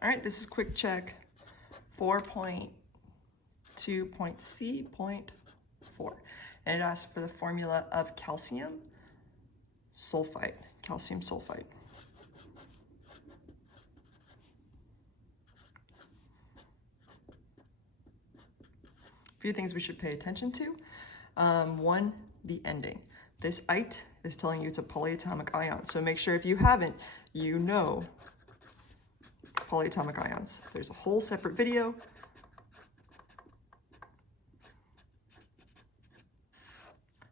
All right, this is quick check 4.2.C.4. And it asks for the formula of calcium sulfite. Calcium sulfite. A few things we should pay attention to. One, the ending. This "ite" is telling you it's a polyatomic ion. So make sure if you haven't, you know polyatomic ions. There's a whole separate video.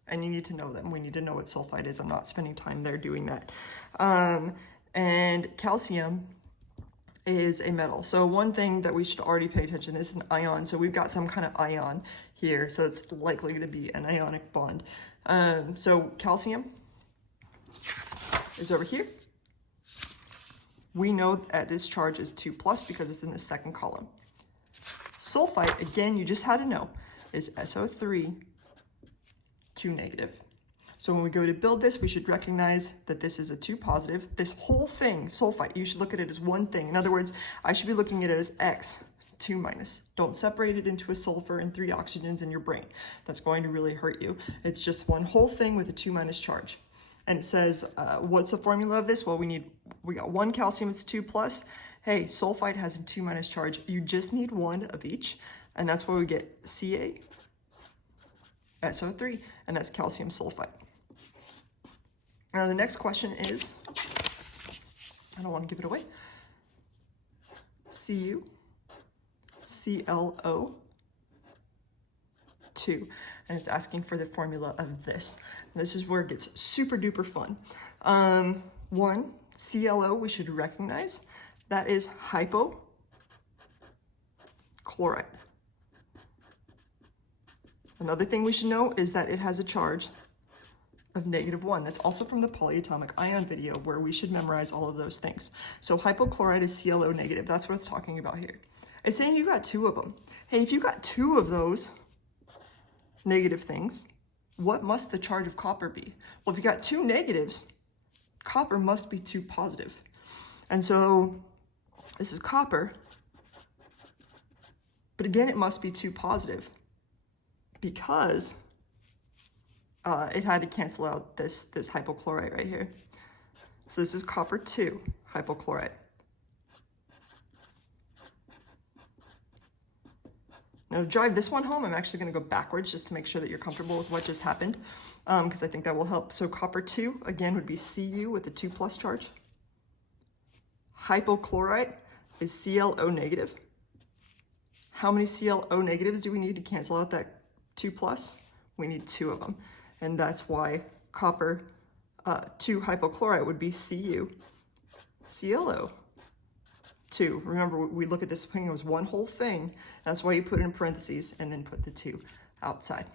And you need to know them. We need to know what sulfite is. I'm not spending time there doing that. And calcium is a metal. So one thing that we should already pay attention to is an ion. So we've got some kind of ion here. So it's likely to be an ionic bond. So calcium is over here. We know that its charge is 2+ because it's in the second column. Sulfite, again, you just had to know, is SO3, 2 negative. So when we go to build this, we should recognize that this is a 2 positive. This whole thing, sulfite, you should look at it as one thing. In other words, I should be looking at it as X, 2 minus. Don't separate it into a sulfur and 3 oxygens in your brain. That's going to really hurt you. It's just one whole thing with a 2 minus charge. And it says, what's the formula of this? Well, we got 1 calcium, it's 2+. Hey, sulfite has a 2 minus charge. You just need 1 of each. And that's why we get Ca, SO3, and that's calcium sulfite. Now the next question is, I don't want to give it away, Cu, ClO2, and it's asking for the formula of this. And this is where it gets super duper fun. 1, ClO, we should recognize, that is hypochlorite. Another thing we should know is that it has a charge of -1. That's also from the polyatomic ion video where we should memorize all of those things. So hypochlorite is ClO negative. That's what it's talking about here. It's saying you got 2 of them. Hey, if you got 2 of those negative things, what must the charge of copper be? Well, if you got 2 negatives, copper must be 2 positive. And so this is copper, but again, it must be 2 positive because it had to cancel out this hypochlorite right here. So this is copper 2 hypochlorite. Now to drive this one home, I'm actually going to go backwards just to make sure that you're comfortable with what just happened, because I think that will help. So copper 2, again, would be Cu with a 2+ charge. Hypochlorite is ClO negative. How many ClO negatives do we need to cancel out that 2+? We need 2 of them. And that's why copper 2 hypochlorite would be Cu, ClO2. Remember, we look at this thing as one whole thing. That's why you put it in parentheses and then put the 2 outside.